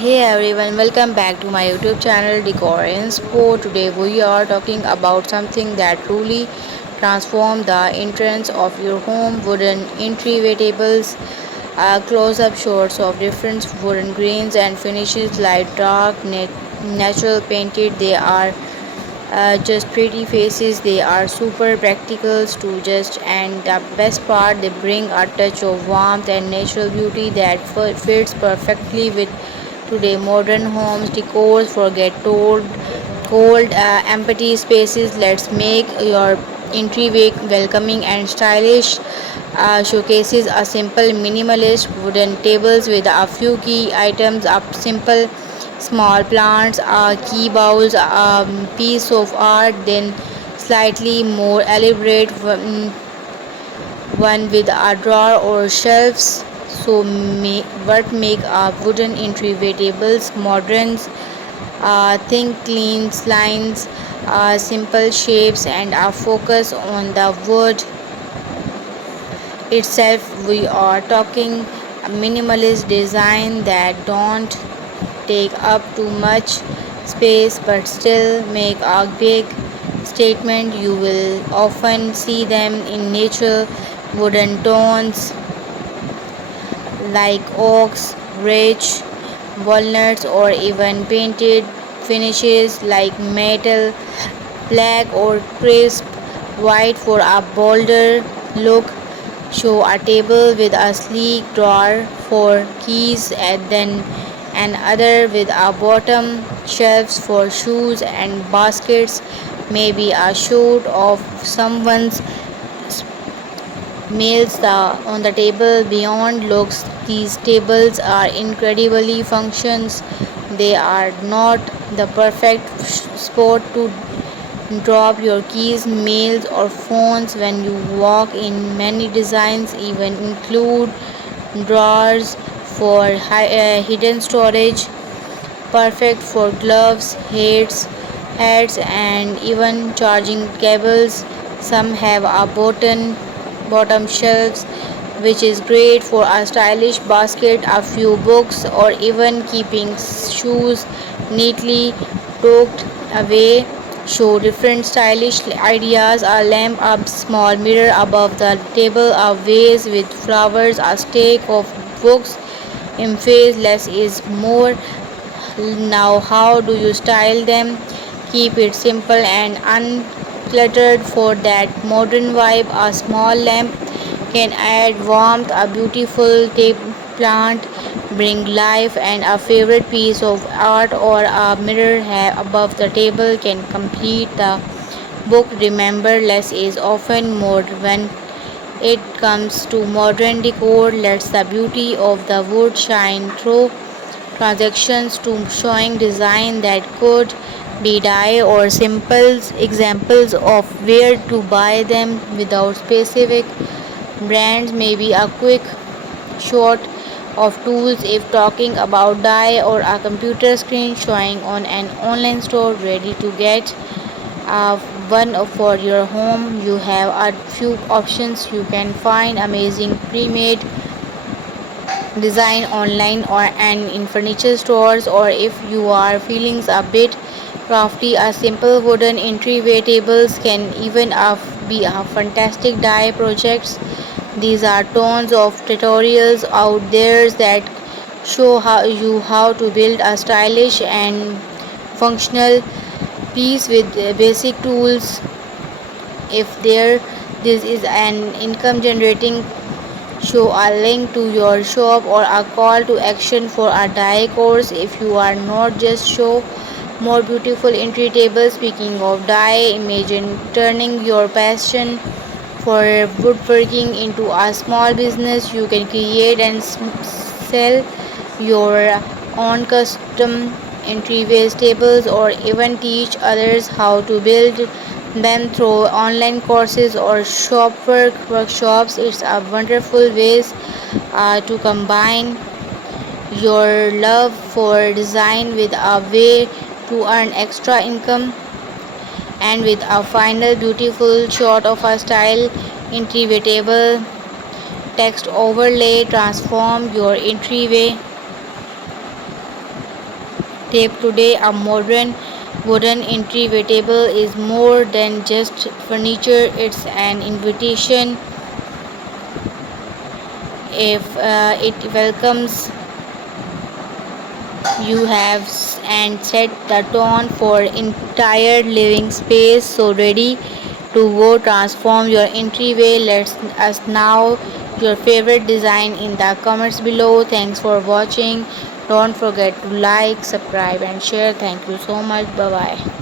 Hey everyone, welcome back to my YouTube channel Decor Inspo. Today we are talking about something that truly transforms the entrance of your home: wooden entryway tables. Close-up shots of different wooden grains and finishes, light, dark, natural, painted. They are just pretty faces. They are super practical to just, and the best part, they bring a touch of warmth and natural beauty that fits perfectly with today modern homes decors. Forget cold empty spaces. Let's make your entryway welcoming and stylish. Showcases a simple minimalist wooden tables with a few key items, a simple small plants, key bowls, piece of art, then slightly more elaborate one with a drawer or shelves. So, what make a wooden entryway tables modern? Think clean lines, simple shapes, and a focus on the wood itself. We are talking a minimalist design that don't take up too much space but still make a big statement. You will often see them in natural wooden tones like oaks, rich walnuts, or even painted finishes like metal, black, or crisp white for a bolder look. Show a table with a sleek drawer for keys and then another with a bottom shelves for shoes and baskets. Maybe a shot of someone's meals on the table beyond looks. These tables are incredibly functions. They are not the perfect spot to drop your keys, mails, or phones when you walk in. Many designs even include drawers for hidden storage, perfect for gloves, hats, and even charging cables. Some have a bottom shelves, which is great for a stylish basket, a few books, or even keeping shoes neatly tucked away. Show different stylish ideas: a lamp, a small mirror above the table, a vase with flowers, a stack of books. Emphasize less is more. Now, how do you style them? Keep it simple and uncluttered for that modern vibe. A small lamp can add warmth, a beautiful plant bring life, and a favorite piece of art or a mirror above the table can complete the book. Remember, less is often more when it comes to modern decor. Lets the beauty of the wood shine through transactions to showing design that could be dye or simple examples of where to buy them without specific brands. Maybe a quick shot of tools if talking about dye, or a computer screen showing on an online store ready to get one for your home. You have a few options. You can find amazing pre-made design online or and in furniture stores, or if you are feeling a bit crafty, a simple wooden entryway tables can even be a fantastic dye projects. These are tons of tutorials out there that show how to build a stylish and functional piece with basic tools. If there this is an income generating, show a link to your shop or a call to action for a dye course. If you are not just show more beautiful entry tables. Speaking of dye, imagine turning your passion for woodworking into a small business. You can create and sell your own custom entryways tables, or even teach others how to build them through online courses or shop workshops. It's a wonderful ways to combine your love for design with a way to earn extra income, and with a final beautiful shot of a style entryway table text overlay transform your entryway tape today. A modern wooden entryway table is more than just furniture, it's an invitation. If it welcomes you have and set the tone for entire living space. So ready to go transform your entryway. Let us know your favorite design in the comments below. Thanks for watching. Don't forget to like, subscribe and share. Thank you so much. Bye bye.